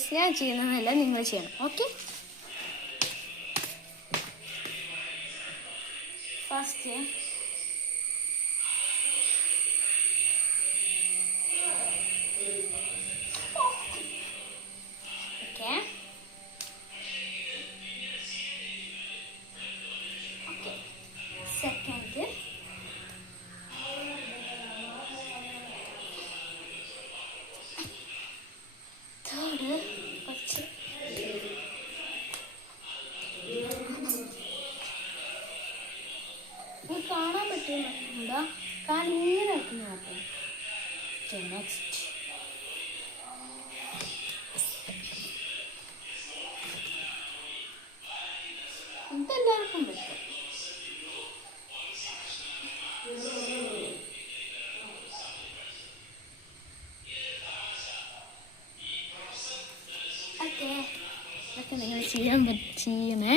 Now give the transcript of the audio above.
Guys ഞാൻ ചെയ്യുന്നതല്ല നിങ്ങൾ ചെയ്യണം. ഓക്കെ, ഫസ്റ്റ് സെക്കൻഡ് തേർഡ് കുറച്ച് കാണാൻ പറ്റുന്നുണ്ടോ? കാരണം ഇങ്ങനെ ഇറക്കുന്ന കേട്ടോ. നെക്സ്റ്റ് ഇതെല്ലാവർക്കും പറ്റും. ഓക്കെ, ഇതൊക്കെ നിങ്ങൾ ചെയ്യണേ.